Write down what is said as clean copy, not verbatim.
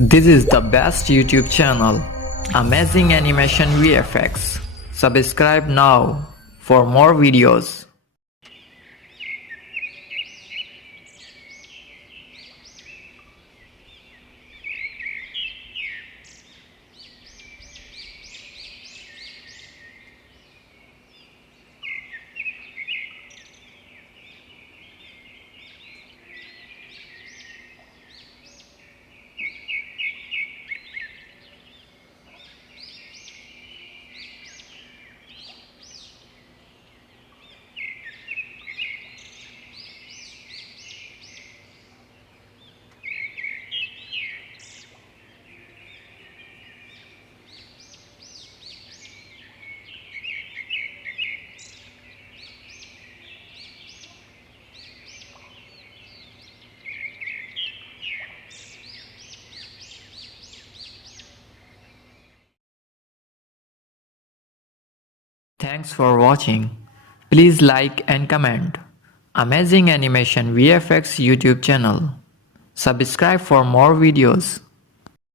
This is the best YouTube channel, Amazing Animation VFX. Subscribe now for more videos. Thanks for watching. Please like and comment. Amazing Animation VFX YouTube channel. Subscribe for more videos.